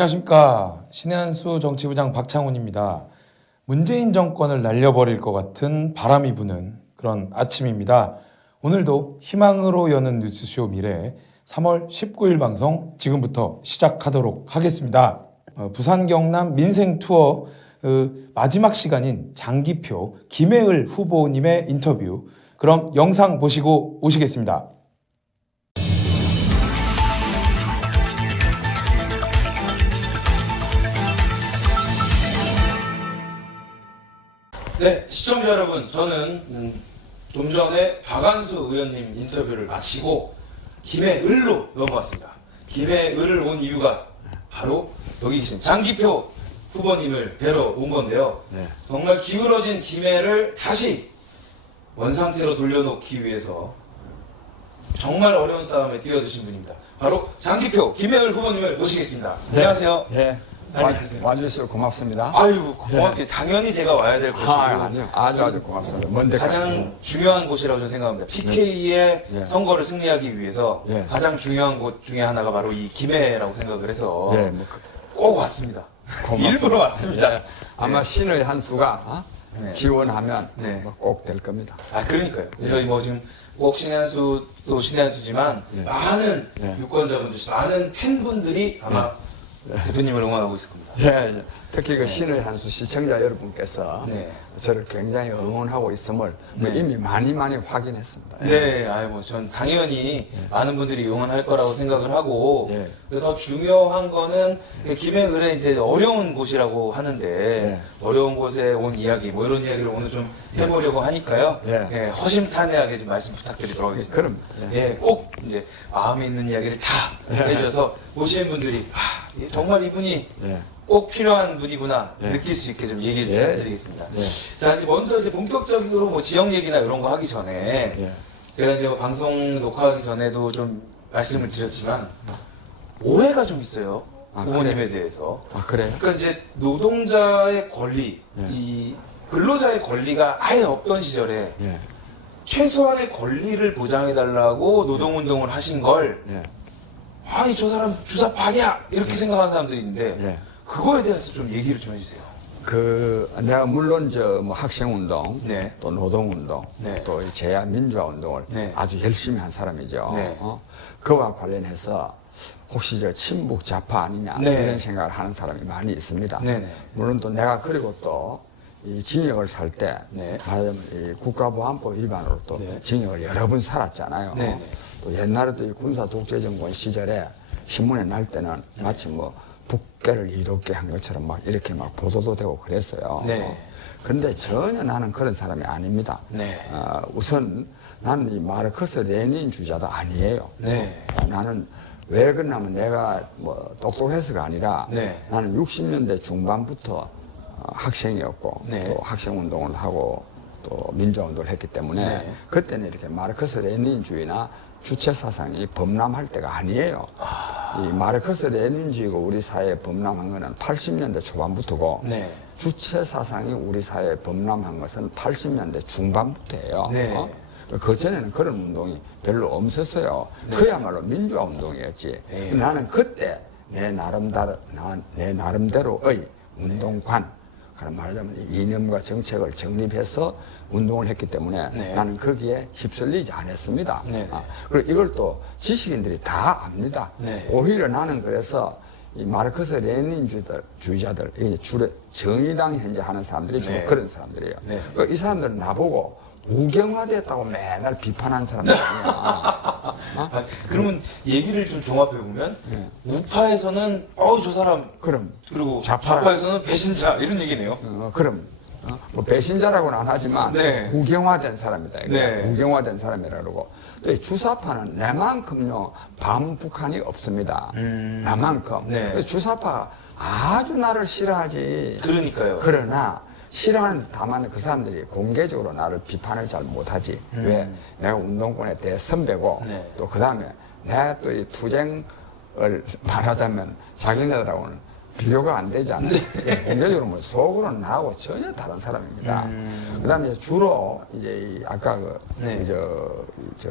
안녕하십니까. 신의 한수 정치부장 박창훈입니다. 문재인 정권을 날려버릴 것 같은 바람이 부는 그런 아침입니다. 오늘도 희망으로 여는 뉴스쇼 미래 3월 19일 방송 지금부터 시작하도록 하겠습니다. 부산 경남 민생 투어 마지막 시간인 장기표 김해을 후보님의 인터뷰, 그럼 영상 보시고 오시겠습니다. 네, 시청자 여러분, 저는 좀 전에 박한수 의원님 인터뷰를 마치고 김해을로 넘어왔습니다. 김해을을 온 이유가 바로 여기 계신 장기표 후보님을 뵈러 온 건데요. 네. 정말 기울어진 김해를 다시 원상태로 돌려놓기 위해서 정말 어려운 싸움에 뛰어드신 분입니다. 바로 장기표 김해을 후보님을 모시겠습니다. 안녕하세요. 네. 안녕하세요. 와주셔서 고맙습니다. 아유, 고맙게 당연히 제가 와야 될 것이고. 아니요. 아주 고맙습니다. 먼데 가장 중요한 곳이라고 저는 생각합니다. PK의 네. 선거를 승리하기 위해서 네. 가장 중요한 곳 중에 하나가 바로 이 김해라고 생각을 해서 네, 꼭 왔습니다. 고맙습니다. 일부러 왔습니다. 네. 아마 신의 한 수가 네. 지원하면 네. 꼭 될 겁니다. 아, 그러니까요. 네. 저희 뭐 지금 꼭 신의 한 수도 신의 한 수지만 네. 많은 네. 유권자분들, 많은 팬분들이 아마 대표님을 응원하고 있을 겁니다. 예, 예. 특히 그 신의 한 수 시청자 여러분께서 네. 저를 굉장히 응원하고 있음을 뭐 네. 이미 많이 확인했습니다. 예. 네, 아유, 뭐, 전 당연히 많은 분들이 응원할 거라고 생각을 하고, 네. 그래서 더 중요한 거는 김해을에 이제 어려운 곳이라고 하는데, 네. 어려운 곳에 온 이야기, 뭐 이런 이야기를 오늘 좀 해보려고 하니까요. 네. 예, 허심탄회하게 좀 말씀 부탁드리도록 하겠습니다. 그럼. 예, 꼭 이제 마음에 있는 이야기를 다 해주셔서 오시는 분들이, 정말 이분이 예. 꼭 필요한 분이구나 예. 느낄 수 있게 좀 얘기 예. 부탁드리겠습니다. 예. 자, 이제 먼저 이제 본격적으로 뭐 지역 얘기나 이런 거 하기 전에 예. 제가 이제 뭐 방송 녹화하기 전에도 좀 말씀을 드렸지만 오해가 좀 있어요. 아, 후보님에 대해서. 아, 그래요? 그러니까 이제 노동자의 권리, 예. 이 근로자의 권리가 아예 없던 시절에 예. 최소한의 권리를 보장해달라고 노동운동을 하신 걸 예. 아니 저 사람 주사파냐 이렇게 생각하는 사람들이 있는데 예. 그거에 대해서 좀 얘기를 좀 해주세요. 내가 물론 뭐 학생운동, 네. 또 노동운동, 네. 또 이 제야 민주화운동을 네. 아주 열심히 한 사람이죠. 네. 그와 관련해서 혹시 저 친북 좌파 아니냐 네. 이런 생각을 하는 사람이 많이 있습니다. 네네. 물론 또 내가 그리고 또 이 징역을 살 때 네. 말하자면 이 국가보안법 위반으로 또 네. 징역을 여러 번 살았잖아요. 네네. 또 옛날에도 이 군사 독재 정권 시절에 신문에 날 때는 마치 뭐 북괴를 이롭게 한 것처럼 막 이렇게 막 보도도 되고 그랬어요. 네. 그런데 전혀 나는 그런 사람이 아닙니다. 네. 우선 나는 이 마르크스 레닌 주자도 아니에요. 네. 나는 왜 그러냐면 내가 뭐 똑똑해서가 아니라 네. 나는 60년대 중반부터 학생이었고 네. 또 학생운동을 하고 또 민주화운동을 했기 때문에 네. 그때는 이렇게 마르크스 레닌주의나 주체사상이 범람할 때가 아니에요. 이 마르크스 레닌주의가 우리 사회에 범람한 것은 80년대 초반부터고 네. 주체사상이 우리 사회에 범람한 것은 80년대 중반부터예요. 네. 그 전에는 그런 운동이 별로 없었어요. 네. 그야말로 민주화 운동이었지. 네. 나는 그때 내 나름대로의 운동관, 그런 말하자면 이념과 정책을 정립해서 운동을 했기 때문에 네. 나는 거기에 휩쓸리지 않았습니다. 네. 그리고 이걸 또 지식인들이 다 압니다. 네. 오히려 나는 그래서 이 마르크스 레닌 주의자들, 주로 정의당 현재 하는 사람들이 주로 네. 그런 사람들이에요. 네. 이 사람들은 나보고 우경화됐다고 맨날 비판하는 사람들 아니야. 그러면 얘기를 좀 종합해 보면 우파에서는 저 사람 그럼 그리고 좌파라- 좌파에서는 배신자 이런 얘기네요. 그럼 뭐 배신자라고는 안 하지만 네. 우경화된 사람이다. 이거. 네. 우경화된 사람이라 그러고 또 이 주사파는 내만큼요 반북한이 없습니다. 나만큼. 네. 그래서 주사파가 아주 나를 싫어하지. 그러니까요. 그러나 싫어하는 다만 그 사람들이 공개적으로 나를 비판을 잘 못하지. 왜? 내가 운동권의 대선배고 네. 또 그 다음에 내가 또 이 투쟁을 말하자면 자기네들하고는 비교가 안 되지 않아요. 공개적으로 뭐 속으로는 나하고 전혀 다른 사람입니다. 그 다음에 주로 이제 아까 네.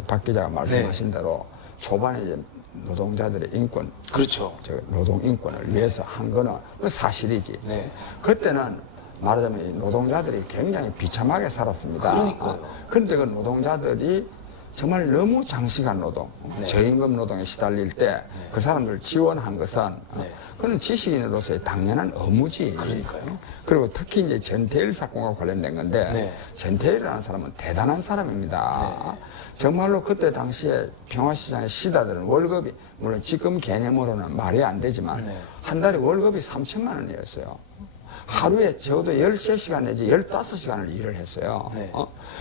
박 기자가 말씀하신 대로 초반에 이제 노동자들의 인권, 그렇죠. 노동 인권을 위해서 한 거는 사실이지. 네. 그때는 말하자면 이 노동자들이 굉장히 비참하게 살았습니다. 그러니까요. 그런데 그 노동자들이 정말 너무 장시간 노동, 네. 저임금 노동에 시달릴 때 그 사람들을 지원한 것은 네. 그는 지식인으로서의 당연한 의무지. 그러니까요. 그리고 특히 이제 전태일 사건과 관련된 건데 네. 전태일이라는 사람은 대단한 사람입니다. 정말로 그때 당시에 평화시장에 시다들은 월급이 물론 지금 개념으로는 말이 안 되지만 네. 한 달에 월급이 3천만 원이었어요. 하루에 적어도 13시간 내지 15시간을 일을 했어요. 네.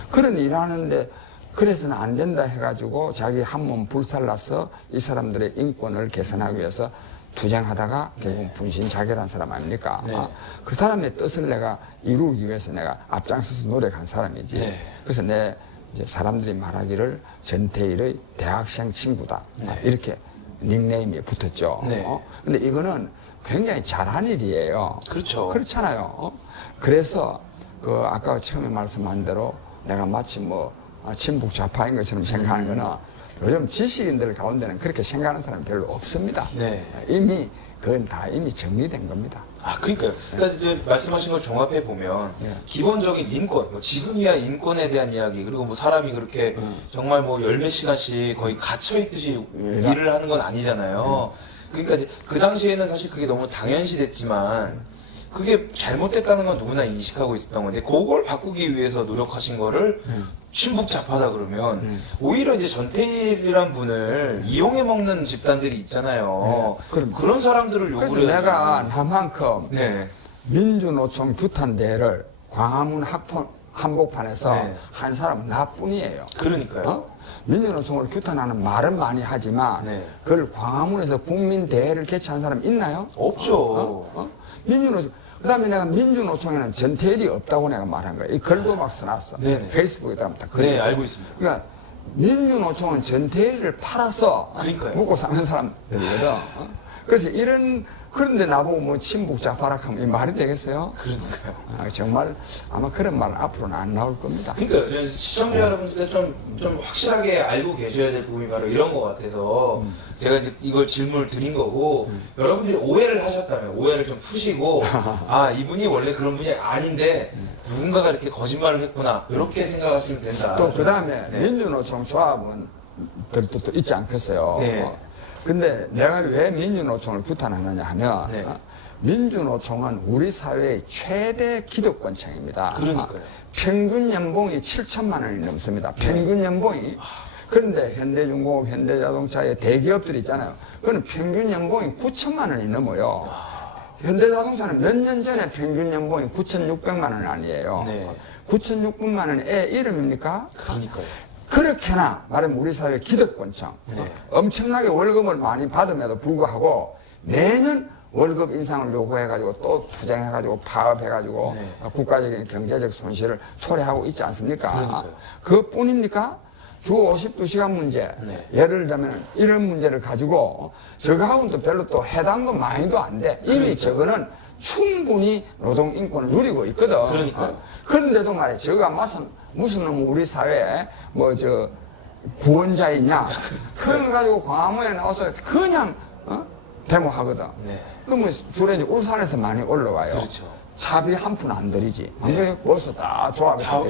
그런 일하는데 그래서는 안 된다 해가지고 자기 한 몸 불살라서 이 사람들의 인권을 개선하기 위해서 투쟁하다가 결국 분신자결한 사람 아닙니까? 네. 그 사람의 뜻을 내가 이루기 위해서 내가 앞장서서 노력한 사람이지. 네. 그래서 내 이제 사람들이 말하기를 전태일의 대학생 친구다. 네. 이렇게 닉네임이 붙었죠. 네. 근데 이거는 굉장히 잘한 일이에요. 그렇죠. 그렇잖아요. 그래서 그 아까 처음에 말씀한 대로 내가 마치 뭐 친북 좌파인 것처럼 생각하는 거는 요즘 지식인들 가운데는 그렇게 생각하는 사람이 별로 없습니다. 네. 이미 그건 다 이미 정리된 겁니다. 아, 그러니까요. 그러니까 이제 말씀하신 걸 종합해 보면 네. 기본적인 인권, 뭐 지금이야 인권에 대한 이야기, 그리고 뭐 사람이 그렇게 정말 뭐 열 몇 시간씩 거의 갇혀 있듯이 일을 하는 건 아니잖아요. 그러니까 이제 그 당시에는 사실 그게 너무 당연시됐지만 그게 잘못됐다는 건 누구나 인식하고 있었던 건데 그걸 바꾸기 위해서 노력하신 거를 친북 좌파다 그러면 오히려 이제 전태일이란 분을 이용해 먹는 집단들이 있잖아요. 그럼. 그런 사람들을 그래서 요구를 내가 나만큼 네. 민주노총 규탄대회를 광화문 한복판에서 네. 한 사람은 나뿐이에요. 그러니까요. 민주노총을 규탄하는 말은 많이 하지만 네. 그걸 광화문에서 국민대회를 개최한 사람 있나요? 없죠. 민주노총. 그 다음에 내가 민주노총에는 전태일이 없다고 내가 말한 거야. 이 글도 막 써놨어. 네네. 페이스북에다 다 네, 글을 알고 있습니다. 그러니까 민주노총은 전태일을 팔아서 그러니까요. 먹고 사는 사람들이거든. 그래서 그런데 나보고 뭐 친북 좌파라 하면 이 말이 되겠어요? 그러니까요. 정말 아마 그런 말은 앞으로는 안 나올 겁니다. 그러니까 저는 시청자 여러분들께서 좀 확실하게 알고 계셔야 될 부분이 바로 이런 것 같아서 제가 이제 이걸 질문을 드린 거고 여러분들이 오해를 하셨다면 오해를 좀 푸시고 아 이분이 원래 그런 분이 아닌데 누군가가 이렇게 거짓말을 했구나 이렇게 생각하시면 된다. 또 그 다음에 네. 민주노총 조합은 또 있지 않겠어요. 네. 근데 내가 왜 민주노총을 규탄하느냐 하면 네. 민주노총은 우리 사회의 최대 기득권층입니다. 그러니까요. 평균 연봉이 7천만 원이 넘습니다. 평균 연봉이. 그런데 현대중공업, 현대자동차의 대기업들이 있잖아요. 그건 평균 연봉이 9천만 원이 넘어요. 현대자동차는 몇 년 전에 평균 연봉이 9,600만 원 아니에요. 네. 9,600만 원이 애 이름입니까? 그러니까요. 그렇게나 말하면 우리 사회 기득권층 네. 엄청나게 월급을 많이 받음에도 불구하고 매년 월급 인상을 요구해가지고 또 투쟁해가지고 파업해가지고 네. 국가적인 경제적 손실을 초래하고 있지 않습니까? 그러니까요. 그것뿐입니까? 주 52시간 문제 네. 예를 들면 이런 문제를 가지고 저거하고는 또 별로 또 해당도 많이도 안 돼. 이미 저거는 충분히 노동 인권을 누리고 있거든. 그러니까요. 그런데도 말이야 저거가 무슨 놈 우리 사회에 구원자이냐 그걸 가지고 광화문에 나와서 그냥 데모하거든. 네. 그러면 주로 이제 울산에서 많이 올라와요. 그렇죠. 차비 한 푼 안 들이지. 네. 벌써 다 조합해서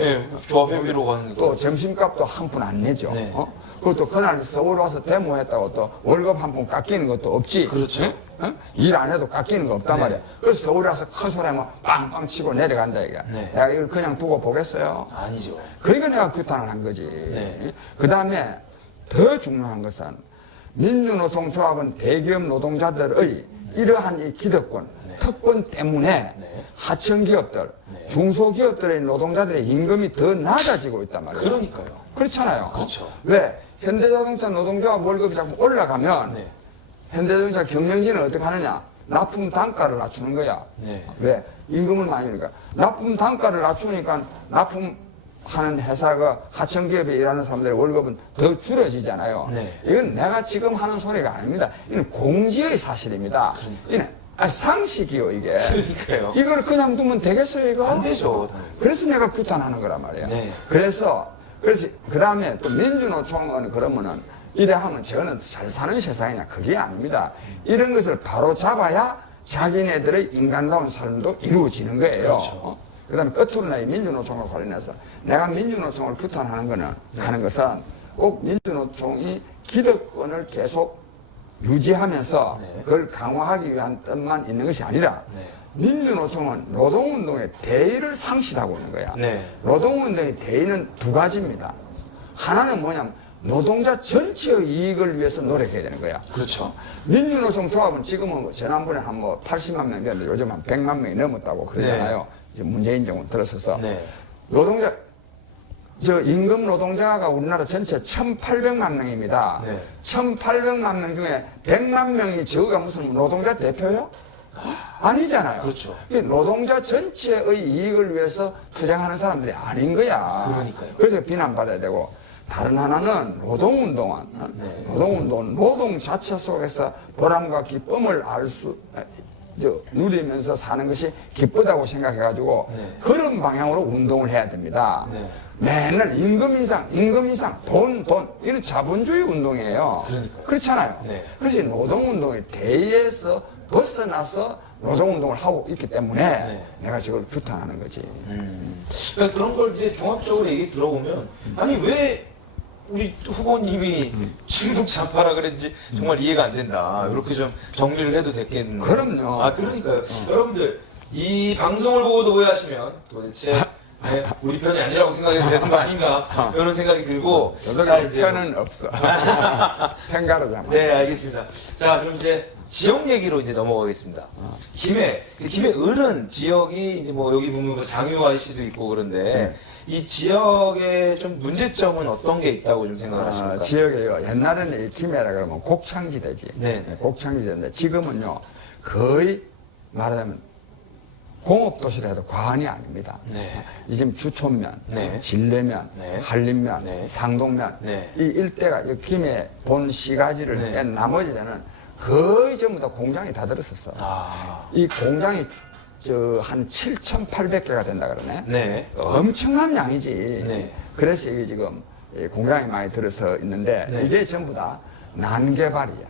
조합 회비로 가는 거. 또 점심값도 한 푼 안 내죠. 네. 그것도 그날 서울 와서 데모했다고 또 월급 한 푼 깎이는 것도 없지. 그렇죠. 일 안 해도 깎이는 거 없단 네. 말이야. 그래서 서울 와서 큰 소리 하면 빵빵 치고 내려간다 이게. 네. 내가 이걸 그냥 두고 보겠어요? 아니죠. 그러니까 내가 규탄을 한 거지. 네. 그 다음에 더 중요한 것은 민주노총 조합은 대기업 노동자들의 이러한 이 기득권, 특권 때문에 네. 하청기업들, 중소기업들의 노동자들의 임금이 더 낮아지고 있단 말이에요. 그러니까요. 그렇잖아요. 그렇죠. 왜? 현대자동차 노동조합 월급이 자꾸 올라가면 네. 현대자동차 경영진은 어떻게 하느냐? 납품 단가를 낮추는 거야. 네. 왜? 임금을 많이 주니까. 납품 단가를 낮추니까 납품하는 회사가 하청기업에 일하는 사람들의 월급은 더 줄어지잖아요. 네. 이건 내가 지금 하는 소리가 아닙니다. 이건 공지의 사실입니다. 이는 상식이요, 이게. 그러니까요. 이걸 그냥 두면 되겠어요, 이거? 안 되죠, 당연히. 그래서 내가 규탄하는 거란 말이에요. 네. 그래서 그 다음에 또 민주노총은 그러면은 이래 하면 저는 잘 사는 세상이냐? 그게 아닙니다. 이런 것을 바로 잡아야 자기네들의 인간다운 삶도 이루어지는 거예요. 그렇죠. 그다음에 끝으로 나 민주노총과 관련해서 내가 민주노총을 규탄하는 것은 꼭 민주노총이 기득권을 계속 유지하면서 네. 그걸 강화하기 위한 뜻만 있는 것이 아니라 네. 민주노총은 노동운동의 대의를 상실하고 있는 거야. 네. 노동운동의 대의는 두 가지입니다. 하나는 뭐냐면 노동자 전체의 이익을 위해서 노력해야 되는 거야. 그렇죠. 민주노총 조합은 지금은 뭐 지난번에 한 뭐 80만 명 됐는데 요즘 한 100만 명이 넘었다고 그러잖아요. 이제 문재인 정부 들어서서 네. 노동자 임금 노동자가 우리나라 전체 1,800만 명입니다. 네. 1,800만 명 중에 100만 명이 저가 무슨 노동자 대표요? 아니잖아요. 그렇죠. 이 노동자 전체의 이익을 위해서 투쟁하는 사람들이 아닌 거야. 그러니까요. 그래서 비난받아야 되고 다른 하나는 노동운동은 네. 노동운동은 노동 자체 속에서 보람과 기쁨을 누리면서 사는 것이 기쁘다고 생각해가지고 네. 그런 방향으로 운동을 해야 됩니다. 네. 맨날 임금 인상, 돈, 이런 자본주의 운동이에요. 그러니까요. 그렇잖아요. 네. 그래서 노동운동의 대의에서 벗어나서 노동운동을 하고 있기 때문에 네. 내가 저걸 규탄하는 거지. 그러니까 그런 걸 이제 종합적으로 얘기 들어보면 아니 왜 우리 후보님이 친북 좌파라 그랬는지 정말 이해가 안 된다. 이렇게 좀 정리를 해도 됐겠네요. 그럼요. 아 그러니까요. 여러분들 이 방송을 보고도 오해하시면 도대체 네, 우리 편이 아니라고 생각해도 되는 거 아닌가 이런 생각이 들고 자 여덟 편은 없어. 편가르잖아. 네 알겠습니다. 자 그럼 이제 지역 얘기로 이제 넘어가겠습니다. 김해 을은 지역이 이제 뭐 여기 보면 뭐 장유아 씨도 있고 그런데 이 지역의 좀 문제점은 어떤 게 있다고 좀 생각을 하십니까? 지역에요. 옛날에는 이 김해라 그러면 곡창지대지. 네, 네. 곡창지대인데 지금은요 거의 말하자면 공업도시라 해도 과언이 아닙니다. 네. 지금 주촌면, 네. 진례면, 네. 한림면, 네. 상동면 네. 이 일대가 이 김해 본 시가지를 네. 뺀 나머지 데는 거의 전부 다 공장이 다 들었었어. 아, 이 공장이 한 7,800개가 된다 그러네. 네. 엄청난 양이지. 네. 그래서 이게 지금 이 공장이 많이 들어서 있는데 네. 이게 전부 다 난개발이야.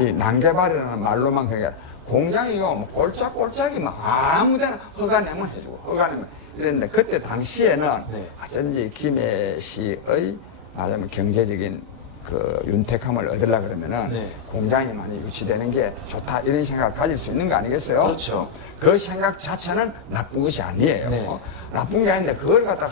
이 난개발이라는 말로만 그게 공장이요 뭐 꼴짝꼴짝이 막 아무데나 허가 내면 해주고 허가 내면 이랬는데 그때 당시에는 네. 어쩐지 김해시의 말하자면 경제적인 그 윤택함을 얻으려 그러면은 네. 공장이 많이 유치되는 게 좋다 이런 생각을 가질 수 있는 거 아니겠어요? 그렇죠. 그 생각 자체는 나쁜 것이 아니에요. 네. 나쁜 게 아닌데 그걸 갖다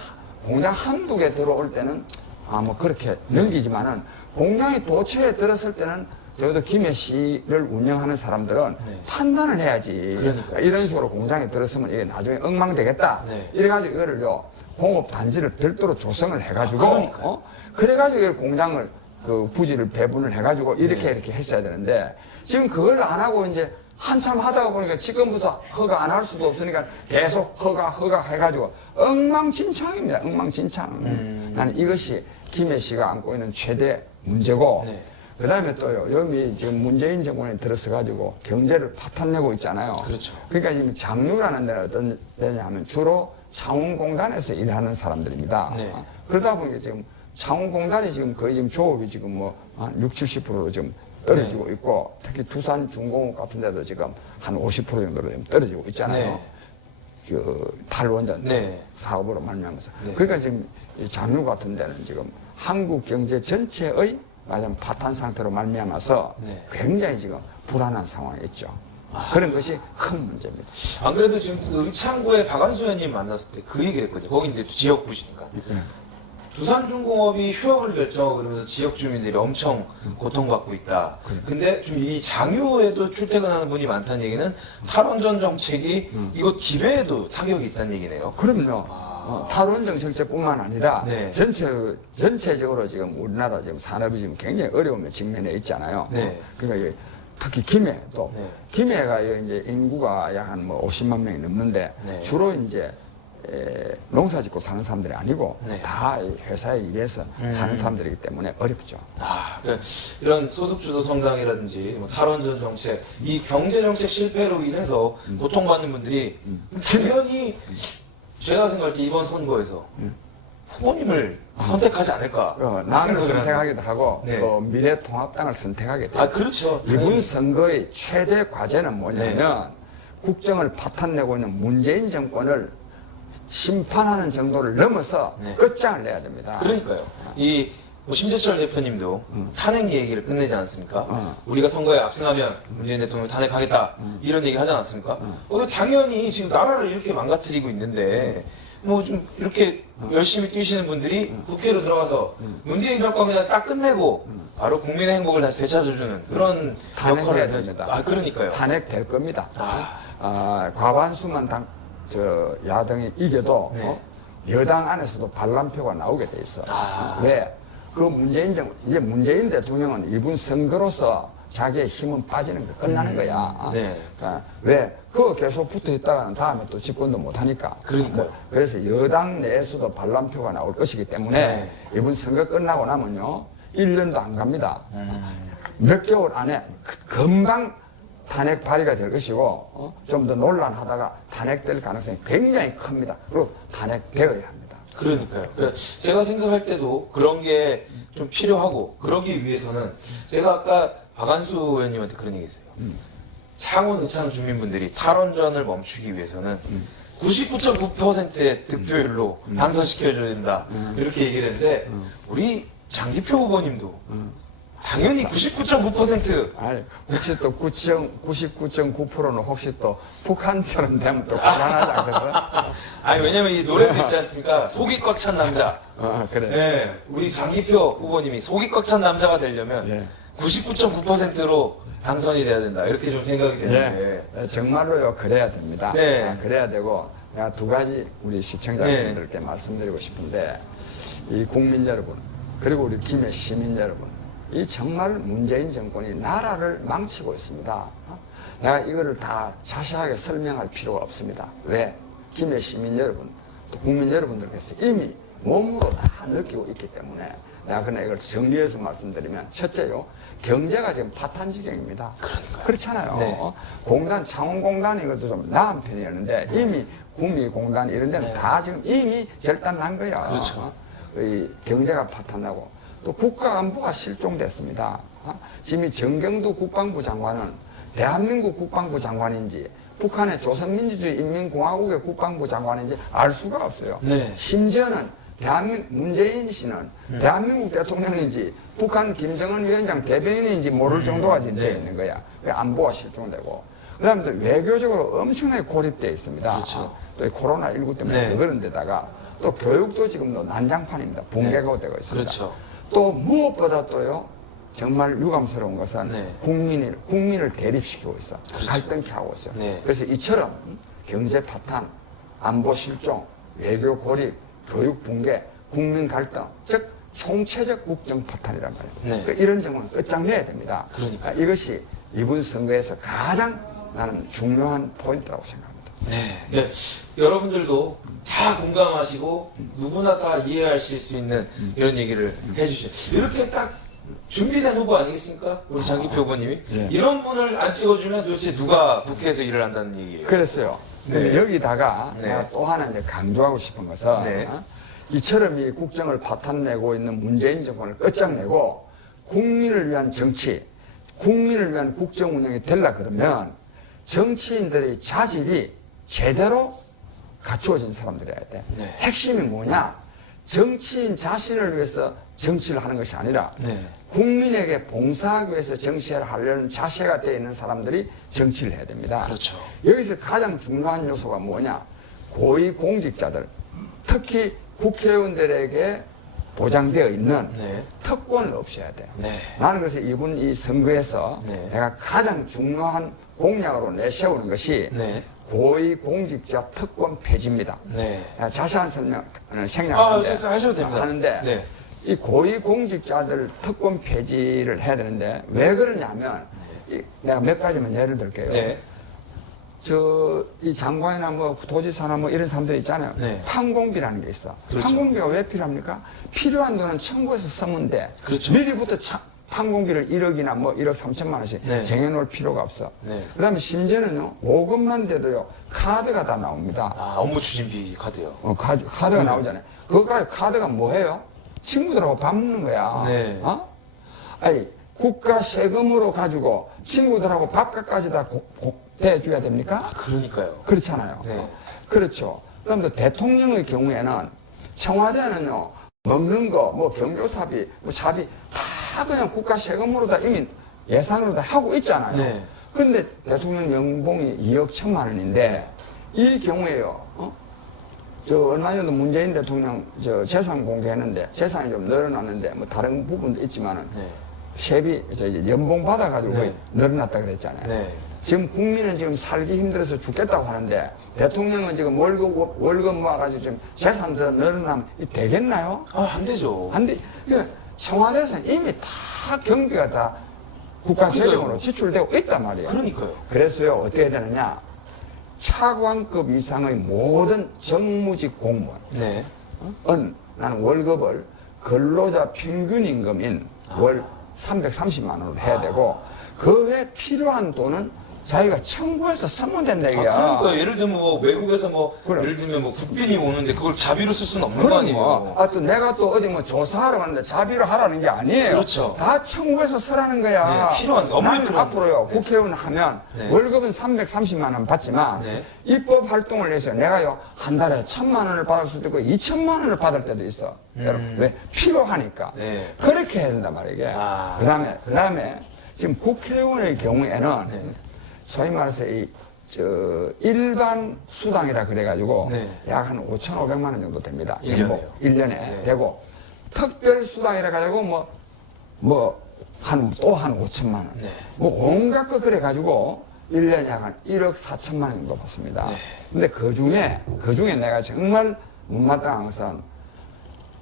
공장 한두 개 들어올 때는 뭐 그렇게 넘기지만은 공장이 도처에 들었을 때는 저도 김해시를 운영하는 사람들은 네. 판단을 해야지. 그러니까요. 이런 식으로 공장에 들었으면 이게 나중에 엉망되겠다. 네. 이래가지고 이거를요 공업단지를 별도로 조성을 해가지고 그러니까요. 그래가지고 이 공장을 그 부지를 배분을 해가지고 이렇게 네. 이렇게 했어야 되는데 지금 그걸 안 하고 이제 한참 하다가 보니까 지금부터 허가 안 할 수도 없으니까 계속 허가 해가지고 엉망진창입니다. 엉망진창. 나는 이것이 김해시가 안고 있는 최대 문제고 네. 그 다음에 또요, 여기 지금 문재인 정권에 들어서가지고 경제를 파탄내고 있잖아요. 그렇죠. 그러니까 지금 장류라는 데는 어떤 데냐 하면 주로 창원공단에서 일하는 사람들입니다. 네. 그러다 보니까 지금 창원공단이 지금 거의 지금 조업이 지금 뭐 한 60, 70%로 지금 떨어지고 네. 있고 특히 두산중공업 같은 데도 지금 한 50% 정도로 지금 떨어지고 있잖아요. 네. 그 탈원전 네. 사업으로 말미암아서. 네. 그러니까 지금 이 장류 같은 데는 지금 한국 경제 전체의 말하자면 파탄 상태로 말미암아서 네. 굉장히 지금 불안한 상황에 있죠. 그런 것이 큰 문제입니다. 안 그래도 지금 그 의창구에 박한수 의원님 만났을 때 그 얘기를 했거든요. 거기 이제 지역구시니까. 두산중공업이 휴업을 결정하고 그러면서 지역 주민들이 엄청 고통받고 있다. 근데 좀 이 장유에도 출퇴근하는 분이 많다는 얘기는 탈원전 정책이 이곳 김해에도 타격이 있다는 얘기네요. 그럼요. 탈원전 정책뿐만 아니라 네. 전체적으로 지금 우리나라 지금 산업이 지금 굉장히 어려움에 직면해 있잖아요. 네. 그러니까 특히 김해 또 네. 김해가 이제 인구가 약 한 뭐 50만 명이 넘는데 네. 주로 이제 농사 짓고 사는 사람들이 아니고 네. 다 고사에 일해서 사는 사람들이기 때문에 어렵죠. 그러니까 이런 소득주도 성장이라든지 뭐 탈원전 정책, 이 경제 정책 실패로 인해서 고통받는 분들이 당연히 제가 생각할 때 이번 선거에서 후보님을 선택하지 않을까 나는 생각을 선택하기도 하고 네. 또 미래통합당을 선택하게 돼요. 아 그렇죠. 이번 선거의 최대 과제는 뭐냐면 네. 국정을 파탄내고 있는 문재인 정권을 심판하는 정도를 넘어서 네. 끝장을 내야 됩니다. 그러니까요. 뭐 심재철 대표님도 탄핵 얘기를 끝내지 않았습니까? 어. 우리가 선거에 압승하면 문재인 대통령 탄핵하겠다 이런 얘기 하지 않았습니까? 당연히 지금 나라를 이렇게 망가뜨리고 있는데 뭐 좀 이렇게 열심히 뛰시는 분들이 국회로 들어가서 문재인 정권 그냥 딱 끝내고 바로 국민의 행복을 다시 되찾아주는 그런 탄핵해야 역할을 됩니다. 아 그러니까요. 탄핵될 겁니다. 아. 과반수만 야당이 이겨도 네. 여당 안에서도 반란표가 나오게 돼 있어. 아. 왜? 이제 문재인 대통령은 이번 선거로서 자기의 힘은 빠지는 거 끝나는 거야. 네. 왜? 그거 계속 붙어 있다가는 다음에 또 집권도 못 하니까. 그러니까요. 그래서 여당 내에서도 반란표가 나올 것이기 때문에 네. 이번 선거 끝나고 나면요. 1년도 안 갑니다. 몇 개월 안에 금방 탄핵 발의가 될 것이고 좀 더 논란하다가 탄핵될 가능성이 굉장히 큽니다. 그리고 탄핵되어야 합니다. 그러니까요. 제가 생각할 때도 그런 게 좀 필요하고 그러기 위해서는 제가 아까 박안수 의원님한테 그런 얘기 했어요. 창원 의창 주민분들이 탈원전을 멈추기 위해서는 99.9%의 득표율로 당선시켜줘야 된다 이렇게 얘기를 했는데 우리 장기표 후보님도 당연히 99.9% 아니, 혹시 또 99.9%는 혹시 또 북한처럼 되면 또 불안하지 않겠어요? 아니 왜냐면 이 노래도 있지 않습니까? 속이 꽉 찬 남자. 그래. 네, 우리 장기표 후보님이 속이 꽉 찬 남자가 되려면 예. 99.9%로 당선이 돼야 된다 이렇게 좀 생각이 되는데 예, 정말로요, 그래야 됩니다. 네. 그래야 되고, 내가 두 가지 우리 시청자분들께 말씀드리고 싶은데, 이 국민 여러분, 그리고 우리 김해 시민 여러분, 이 정말 문재인 정권이 나라를 망치고 있습니다. 내가 이거를 다 자세하게 설명할 필요가 없습니다. 왜? 김해 시민 여러분, 또 국민 여러분들께서 이미 몸으로 다 느끼고 있기 때문에 내가 그냥 이걸 정리해서 말씀드리면 첫째요, 경제가 지금 파탄 지경입니다. 그렇잖아요. 네. 공단, 창원공단 이것도 좀 나은 편이었는데 이미 구미공단 이런 데는 다 지금 이미 절단난 거야. 그렇죠. 이 경제가 파탄나고 또 국가안보가 실종됐습니다. 지금 이 정경두 국방부 장관은 대한민국 국방부 장관인지 북한의 조선민주주의 인민공화국의 국방부 장관인지 알 수가 없어요. 네. 심지어는 문재인 씨는 대한민국 대통령인지 북한 김정은 위원장 대변인인지 모를 정도가 지금 되어 있는 거야. 그 안보가 실종되고. 그 다음에 또 외교적으로 엄청나게 고립되어 있습니다. 그렇죠. 또 코로나19 때문에 네. 더 그런 데다가 또 교육도 지금도 난장판입니다. 붕괴가 되고 있습니다. 그렇죠. 또 무엇보다 또요, 정말 유감스러운 것은 네. 국민을 대립시키고 있어. 그렇죠. 갈등케 하고 있어요. 네. 그래서 이처럼 경제 파탄, 안보 실종, 외교 고립, 교육 붕괴, 국민 갈등, 즉 총체적 국정 파탄이란 말이에요. 네. 그러니까 이런 점은 끝장내야 됩니다. 그러니까. 이것이 이번 선거에서 가장 나는 중요한 포인트라고 생각합니다. 네. 여러분들도 다 공감하시고 누구나 다 이해하실 수 있는 이런 얘기를 해주시죠. 이렇게 딱 준비된 후보 아니겠습니까? 우리 장기표 후보님이 예. 이런 분을 안 찍어주면 도대체 누가 국회에서 일을 한다는 얘기예요. 그랬어요. 네. 근데 여기다가 네. 내가 또 하나 이제 강조하고 싶은 것은 네. 이처럼 이 국정을 파탄내고 있는 문재인 정권을 끝장내고 국민을 위한 정치, 국민을 위한 국정 운영이 되려 그러면 정치인들의 자질이 제대로 갖추어진 사람들이어야 돼. 네. 핵심이 뭐냐? 정치인 자신을 위해서 정치를 하는 것이 아니라 네. 국민에게 봉사하기 위해서 정치를 하려는 자세가 되어 있는 사람들이 정치를 해야 됩니다. 그렇죠. 여기서 가장 중요한 요소가 뭐냐? 고위공직자들, 특히 국회의원들에게 보장되어 있는 네. 특권을 없애야 돼요. 네. 나는 그래서 이번 이 선거에서 네. 내가 가장 중요한 공약으로 내세우는 것이 네. 고위공직자 특권 폐지입니다. 네. 자세한 설명을 생략하는데 하셔도 됩니다. 하는데 네. 이 고위공직자들 특권 폐지를 해야 되는데 왜 그러냐면 내가 몇 가지만 예를 들게요. 네. 이 장관이나 뭐 도지사나 뭐 이런 사람들 있잖아요. 네. 판공비라는 게 있어. 그렇죠. 판공비가 왜 필요합니까? 필요한 돈은 청구해서 쓰면 돼. 그렇죠. 미리부터 항공비를 1억이나 뭐 1억 3천만 원씩 네. 정해놓을 필요가 없어. 네. 그다음에 심지어는요, 5급만 돼도요, 카드가 다 나옵니다. 아, 업무 추진비 카드요. 카드가 나오잖아요. 그거까지 카드가 뭐예요? 친구들하고 밥 먹는 거야. 네. 어? 아니, 국가 세금으로 가지고 친구들하고 밥값까지 다 대줘야 됩니까? 아, 그러니까요. 그렇잖아요. 네. 그렇죠. 그다음 또 대통령의 경우에는 청와대는요, 먹는 거, 뭐 경조사비, 뭐 자비 다 그냥 국가 세금으로 다 이미 예산으로 다 하고 있잖아요. 네. 근데 대통령 연봉이 2억 1천만 원인데 이 경우에요. 저 얼마 전도 문재인 대통령 저 재산 공개했는데 재산이 좀 늘어났는데 뭐 다른 부분도 있지만은 네. 세비 저 이제 연봉 받아가지고 네. 늘어났다 그랬잖아요. 네. 지금 국민은 지금 살기 힘들어서 죽겠다고 하는데 대통령은 지금 월급 모아가지고 지금 재산 더 늘어나면 이 되겠나요? 아, 안 되죠. 안 돼. 그러니까 청와대에서는 이미 다 경비가 다 국가 재정으로 지출되고 있단 말이에요. 그러니까요. 그래서요 어떻게 되느냐? 차관급 이상의 모든 정무직 공무원 네. 은 나는 월급을 근로자 평균 임금인 월 330만 원으로 해야 되고 그 외에 필요한 돈은 자기가 청구해서 쓰면 된다 아, 이거야. 그러니까요. 예를 들면 뭐 외국에서 뭐 그래. 예를 들면 뭐 국빈이 오는데 그걸 자비로 쓸 수는 없는 거 그럼 아니에요. 뭐, 또 내가 또 어디 뭐 조사하러 가는데 자비로 하라는 게 아니에요. 그렇죠. 다 청구해서 쓰라는 거야. 네, 필요한 거, 업무에 나는 필요한 앞으로요, 거. 네. 국회의원 하면 네. 월급은 330만 원 받지만 네. 입법 활동을 위해서 내가요, 한 달에 1,000만 원을 받을 수도 있고 2천만 원을 받을 때도 있어. 여러분, 왜? 필요하니까. 네. 그렇게 해야 된단 말이에요, 이게. 아. 그 다음에 지금 국회의원의 경우에는 네. 소위 말해서 일반 수당이라 그래가지고 네. 약 한 5,500만 원 정도 됩니다. 1년에요. 연봉. 1년에 네. 되고 특별 수당이라 가지고 한 5천만 원. 네. 뭐 온갖 거 그래가지고 1년에 약 한 1억 4천만 원 정도 받습니다. 네. 근데 그 중에 내가 정말 못마땅한 것은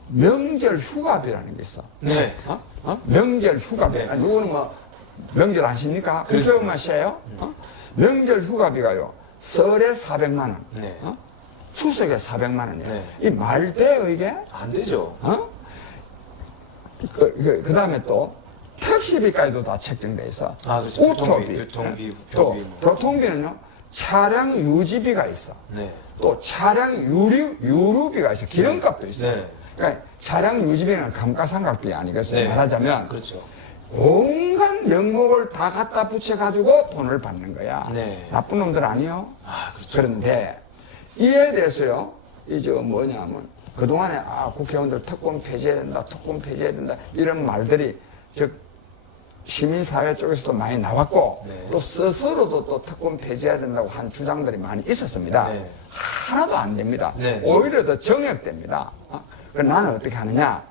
명절 휴가비라는 게 있어. 네. 명절 휴가비. 네. 아니, 누구는 뭐 명절 아십니까? 국회의원만 쉬어요? 명절 휴가비가요. 설에 400만 원. 네. 추석에 400만 원이에요. 네. 이 말돼요, 이게? 안 되죠. 그 다음에 또 택시비까지도 다 책정돼 있어. 아, 그렇죠. 교통비, 또 부표비 뭐. 교통비는요. 차량 유지비가 있어. 네. 또 차량 유류비가 있어. 기름값도 있어. 네. 그러니까 차량 유지비는 감가상각비 아니겠어요? 네. 말하자면 그렇죠. 온갖 명목을 다 갖다 붙여가지고 돈을 받는 거야. 네. 나쁜 놈들 아니요? 아, 그렇죠. 그런데 이에 대해서요, 뭐냐면 그동안에 국회의원들 특권 폐지해야 된다, 특권 폐지해야 된다 이런 말들이 즉 시민사회 쪽에서도 많이 나왔고 네. 또 스스로도 또 특권 폐지해야 된다고 한 주장들이 많이 있었습니다. 네. 하나도 안 됩니다. 네. 오히려 더 정액됩니다. 그럼 나는 어떻게 하느냐?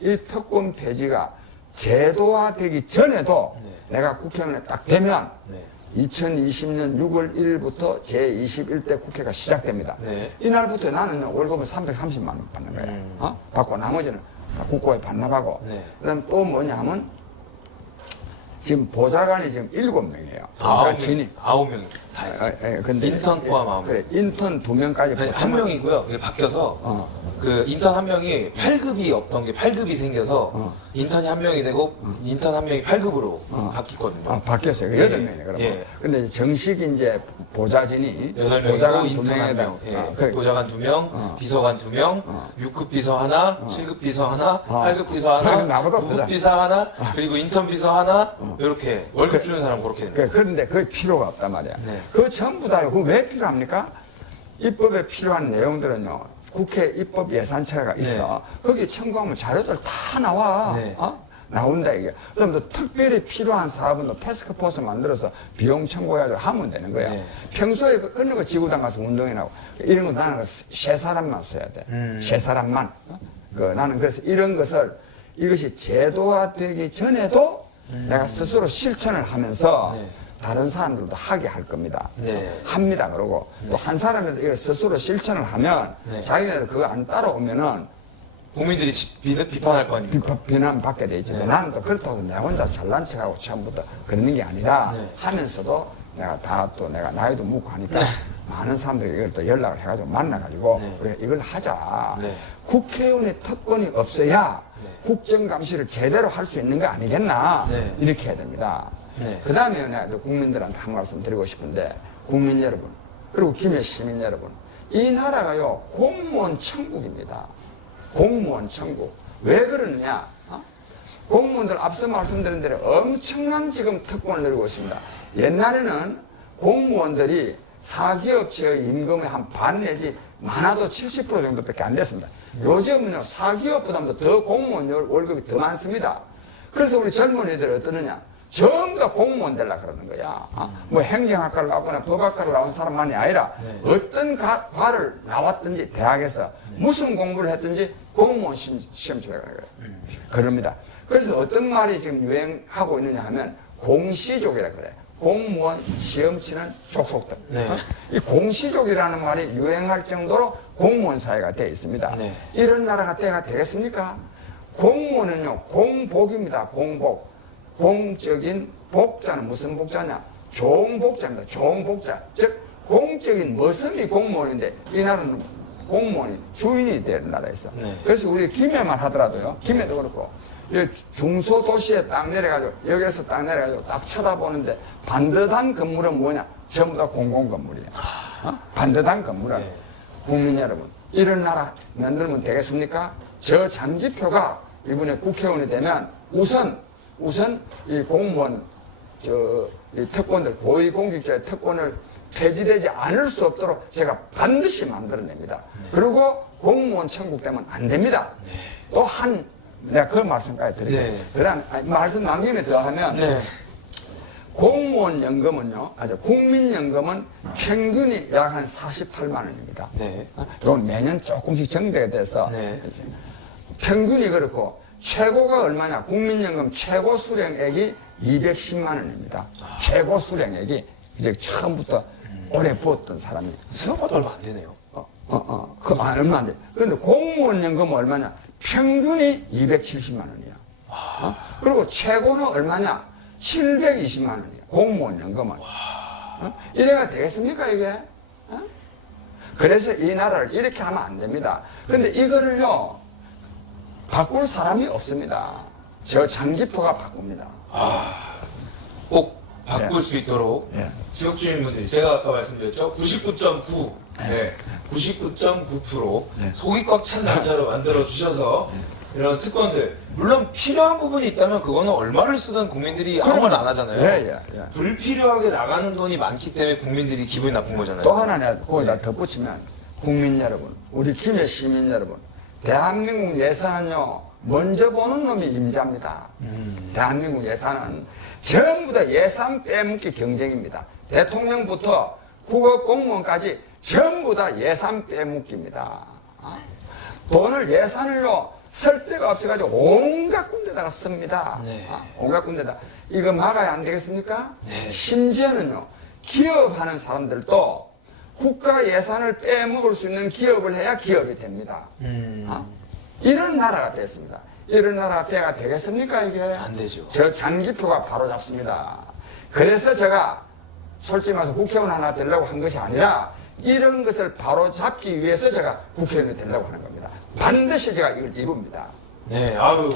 이 특권 폐지가 제도화되기 전에도 네. 내가 국회의원에 딱 되면 네. 2020년 6월 1일부터 제21대 국회가 시작됩니다. 네. 이날부터 나는 월급을 330만 원 받는 거예요. 받고 나머지는 국고에 반납하고. 네. 그다음 또 뭐냐면 지금 보좌관이 지금 7명이에요. 보좌관 진이. 9명 다 했어요. 근데 인턴 포함 9명. 그래, 인턴 2명까지 아니, 한 명이고요. 이게 바뀌어서 그 인턴 한 명이 8급이 없던 게 8급이 생겨서 인턴이 한 명이 되고 인턴 한 명이 8급으로 바뀌거든요. 바뀌었어요. 예. 8명이네, 그러면. 예. 근데 정식 이제 보좌진이 8명이고 보좌관 인턴 2명에다 1명, 예. 보좌관 2명, 비서관 2명, 6급 비서 하나, 7급 비서 하나, 8급 비서 하나, 나보다 9급 보자. 비서 하나, 그리고 인턴 비서 하나, 이렇게 월급 주는 사람 그렇게 됩니다. 그런데 그게 필요가 없단 말이야. 네. 그거 전부 다요. 그거 왜 필요합니까? 입법에 필요한 내용들은요. 국회 입법 예산처가 있어. 거기 청구하면 자료들 다 나와. 네. 나온다 이게. 그럼 또 특별히 필요한 사업은 또 태스크포스 만들어서 비용 청구해가지고 하면 되는 거야. 네. 평소에 어느 거 지구당 가서 운동이라고 이런 거 나는 세 사람만 써야 돼. 세 사람만. 나는 그래서 이런 것을 이것이 제도화되기 전에도 내가 스스로 실천을 하면서 네. 다른 사람들도 하게 할 겁니다. 네. 합니다. 그러고 또 한 사람이라도 이걸 스스로 실천을 하면 네. 자기네들 그거 안 따라오면은 국민들이 비판할 거 아닙니까? 비난 받게 돼 있지. 네. 나는 또 그렇다고 내 혼자 잘난 척하고 처음부터 그러는 게 아니라 네. 하면서도 내가 나이도 묵고 하니까 많은 사람들이 이걸 또 연락을 해가지고 만나가지고 네. 그래, 이걸 하자. 네. 국회의원의 특권이 없어야 네. 국정감시를 제대로 할 수 있는 거 아니겠나 네. 이렇게 해야 됩니다. 네. 그 다음에 내가 또 국민들한테 한 말씀 드리고 싶은데 국민 여러분 그리고 김해 시민 여러분 이 나라가요 공무원 천국입니다. 공무원 천국. 왜 그러느냐? 공무원들 앞서 말씀드린 대로 엄청난 지금 특권을 누리고 있습니다. 옛날에는 공무원들이 사기업체의 임금의 한 반 내지 많아도 70% 정도밖에 안 됐습니다. 요즘은요 사기업보다도 더 공무원 월급이 더 많습니다. 그래서 우리 젊은이들이 어떠느냐? 전부 다 공무원 되려고 그러는 거야. 뭐 행정학과를 나왔거나 법학과를 나온 사람만이 아니라 어떤 과를 나왔든지 대학에서 무슨 공부를 했든지 공무원 시험 치러가는 거예요. 그럽니다. 그래서 어떤 말이 지금 유행하고 있느냐 하면 공시족이라 그래. 공무원 시험 치는 족속들. 네. 이 공시족이라는 말이 유행할 정도로 공무원 사회가 되어 있습니다. 네. 이런 나라가 때가 되겠습니까? 공무원은요, 공복입니다. 공복. 공적인 복자는 무슨 복자냐? 좋은 복자입니다. 좋은 복자. 즉, 공적인 머슴이 공무원인데, 이 나라는 공무원이 주인이 되는 나라에서. 네. 그래서 우리 김해만 하더라도요, 김해도 그렇고, 중소도시에 딱 내려가지고, 여기에서 딱 내려가지고 딱 쳐다보는데, 반듯한 건물은 뭐냐? 전부 다 공공건물이에요. 반듯한 건물은. 네. 국민 여러분, 이런 나라 만들면 되겠습니까? 저 장기표가 이번에 국회의원이 되면 우선 이 공무원, 이 특권들, 고위공직자의 특권을 폐지되지 않을 수 없도록 제가 반드시 만들어냅니다. 그리고 공무원 천국 되면 안 됩니다. 또 내가 그 말씀까지 드릴게요. 네. 그 다음, 말씀 남김에 들어가면, 네. 공무원 연금은요, 국민연금은 평균이 약 한 48만 원입니다. 네. 이건 매년 조금씩 정대가 돼서 네. 평균이 그렇고 최고가 얼마냐? 국민연금 최고 수령액이 210만 원입니다. 최고 수령액이 이제 처음부터 오래 부었던 사람이. 생각보다 얼마 안 되네요. 얼마 안 돼. 그런데 공무원 연금은 얼마냐? 평균이 270만 원이야. 그리고 최고는 얼마냐? 720만 원이야. 공무원 연금은. 이래가 되겠습니까, 이게? 그래서 이 나라를 이렇게 하면 안 됩니다. 근데 이거를요, 바꿀 사람이 없습니다. 저 장기표가 바꿉니다. 꼭 바꿀 수 있도록 예. 지역 주민분들이 제가 아까 말씀드렸죠 99.9 네, 99.9% 속이 꽉 찬 남자로 만들어 주셔서 이런 특권들 물론 필요한 부분이 있다면 그거는 얼마를 쓰든 국민들이 아무 말 안 하잖아요. 예. 불필요하게 나가는 돈이 많기 때문에 국민들이 기분이 나쁜 거잖아요. 또 하나 내가 거기다 덧붙이면 국민 여러분, 우리 김해 시민 여러분, 대한민국 예산은요 먼저 보는 놈이 임자입니다. 대한민국 예산은 전부 다 예산 빼먹기 경쟁입니다. 대통령부터 국어 공무원까지 전부 다 예산 빼먹기입니다. 돈을 예산을요 쓸 데가 없어가지고 온갖 군데다가 씁니다. 네. 온갖 군데다. 이거 막아야 안 되겠습니까? 네. 심지어는요 기업하는 사람들도 국가 예산을 빼먹을 수 있는 기업을 해야 기업이 됩니다. 이런 나라가 됐습니다. 이런 나라가 때가 되겠습니까, 이게? 안 되죠. 저 장기표가 바로 잡습니다. 그래서 제가 솔직히 말해서 국회의원 하나 되려고 한 것이 아니라 이런 것을 바로 잡기 위해서 제가 국회의원이 되려고 하는 겁니다. 반드시 제가 이걸 이룹니다. 네, 아유,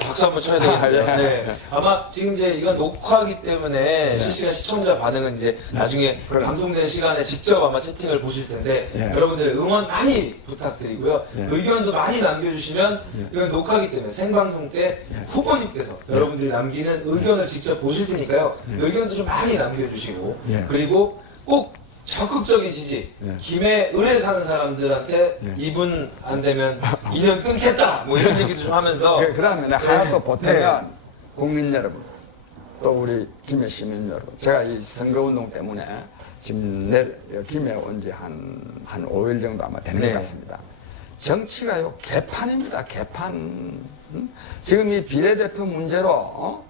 박수 한번 쳐야 되겠네요. 네. 아마 지금 이제 이건 녹화하기 때문에 실시간 시청자 반응은 이제 나중에 방송되는 시간에 직접 아마 채팅을 보실 텐데 여러분들 응원 많이 부탁드리고요. 의견도 많이 남겨주시면 이건 녹화하기 때문에 생방송 때 후보님께서 여러분들이 남기는 의견을 직접 보실 테니까요. 의견도 좀 많이 남겨주시고 그리고 꼭 적극적인 지지. 김해 을에 사는 사람들한테 이분 안 되면 2년 끊겠다. 뭐 이런 얘기도 좀 하면서. 그 다음에 하나 또 보태면 국민 여러분, 또 우리 김해 시민 여러분, 제가 이 선거운동 때문에 지금 김해 온 지 한 5일 정도 아마 되는 것 같습니다. 정치가요, 개판입니다, 개판. 지금 이 비례대표 문제로,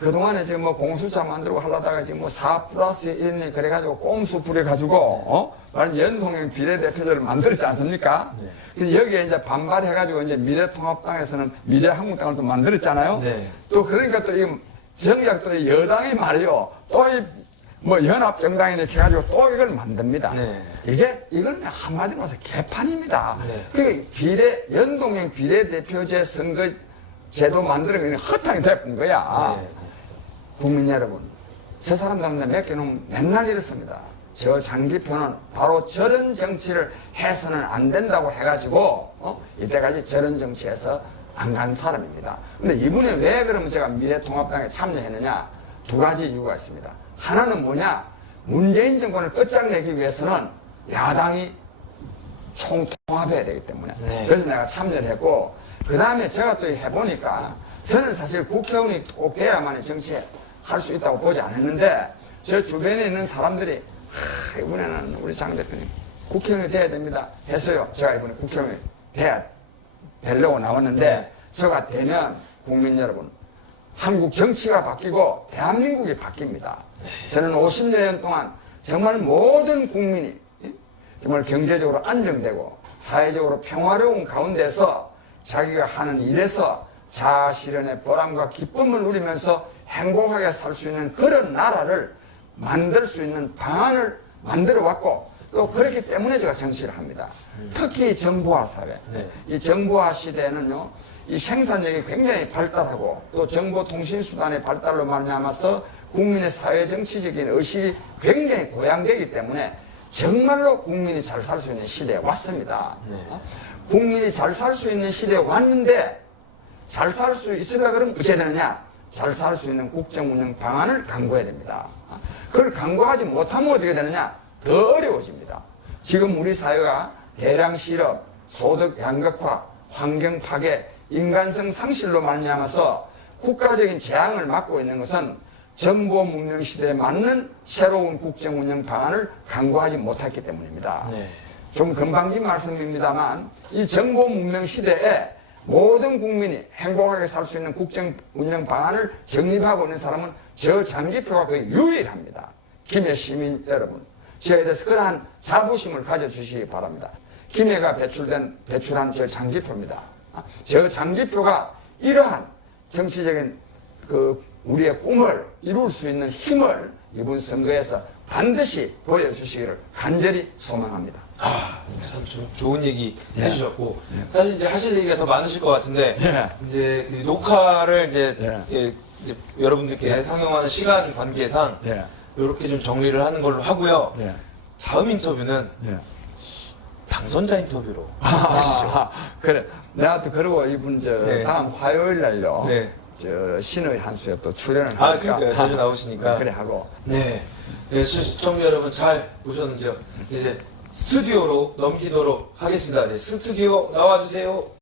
그동안에 지금 뭐 공수처 만들고 하다가 지금 뭐 4+1이 그래가지고 꼼수 부려가지고, 말은 연동형 비례대표제를 만들었지 않습니까? 근데 여기에 이제 반발해가지고 이제 미래통합당에서는 미래한국당을 또 만들었잖아요? 또 그러니까 또 이 정작 또 이 여당이 말이요. 또 이 뭐 연합정당이 이렇게 해가지고 또 이걸 만듭니다. 이건 한마디로 해서 개판입니다. 네. 그 연동형 비례대표제 선거제도 만드는 건 허탕이 돼버린 거야. 네. 국민 여러분, 저 사람들한테 맡겨놓으면 맨날 이렇습니다. 저 장기표는 바로 저런 정치를 해서는 안 된다고 해가지고 이때까지 저런 정치에서 안 간 사람입니다. 근데 이분이 왜 그러면 제가 미래통합당에 참여했느냐? 두 가지 이유가 있습니다. 하나는 뭐냐? 문재인 정권을 끝장내기 위해서는 야당이 총통합해야 되기 때문에. 네. 그래서 내가 참여를 했고, 그 다음에 제가 또 해보니까 저는 사실 국회의원이 꼭 돼야만이 정치에 할 수 있다고 보지 않았는데, 저 주변에 있는 사람들이 이번에는 우리 장 대표님 국회의원이 돼야 됩니다 했어요. 제가 이번에 국회의원이 되려고 나왔는데, 제가 되면 국민 여러분, 한국 정치가 바뀌고 대한민국이 바뀝니다. 저는 50년 동안 정말 모든 국민이 정말 경제적으로 안정되고 사회적으로 평화로운 가운데서 자기가 하는 일에서 자아실현의 보람과 기쁨을 누리면서 행복하게 살 수 있는 그런 나라를 만들 수 있는 방안을 만들어 왔고, 또 그렇기 때문에 제가 정치를 합니다. 특히 정보화 사회. 네. 이 정보화 시대에는요, 이 생산력이 굉장히 발달하고 또 정보통신수단의 발달로 말미암아서 국민의 사회정치적인 의식이 굉장히 고양되기 때문에 정말로 국민이 잘 살 수 있는 시대에 왔습니다. 네. 국민이 잘 살 수 있는 시대에 왔는데, 잘 살 수 있으려 그러면 어떻게 되느냐? 잘 살 수 있는 국정운영 방안을 강구해야 됩니다. 그걸 강구하지 못하면 어떻게 되느냐? 더 어려워집니다. 지금 우리 사회가 대량 실업, 소득 양극화, 환경 파괴, 인간성 상실로 말미암아서 국가적인 재앙을 맞고 있는 것은 정보 문명 시대에 맞는 새로운 국정 운영 방안을 강구하지 못했기 때문입니다. 네. 좀 금방진 말씀입니다만, 이 정보 문명 시대에 모든 국민이 행복하게 살 수 있는 국정 운영 방안을 정립하고 있는 사람은 저 장기표가 거의 유일합니다. 김해 시민 여러분, 저에 대해서 그러한 자부심을 가져주시기 바랍니다. 김해가 배출한 저 장기표입니다. 저 장기표가 이러한 정치적인 우리의 꿈을 이룰 수 있는 힘을 이번 선거에서 반드시 보여주시기를 간절히 소망합니다. 참 좋은 얘기 해주셨고, 사실 이제 하실 얘기가 더 많으실 것 같은데, 이제 그 녹화를 이제 여러분들께 상영하는 시간 관계상 이렇게 좀 정리를 하는 걸로 하고요. 다음 인터뷰는 당선자 인터뷰로 하시죠. 그래. 내가 또 그러고 이분 다음 화요일 날요. 네. 저 신의 한 수에 또 출연을 하니까. 그러니까요. 자주 나오시니까. 그래 하고. 네. 시청자 여러분 잘 보셨는지요? 이제 스튜디오로 넘기도록 하겠습니다. 네, 스튜디오 나와주세요.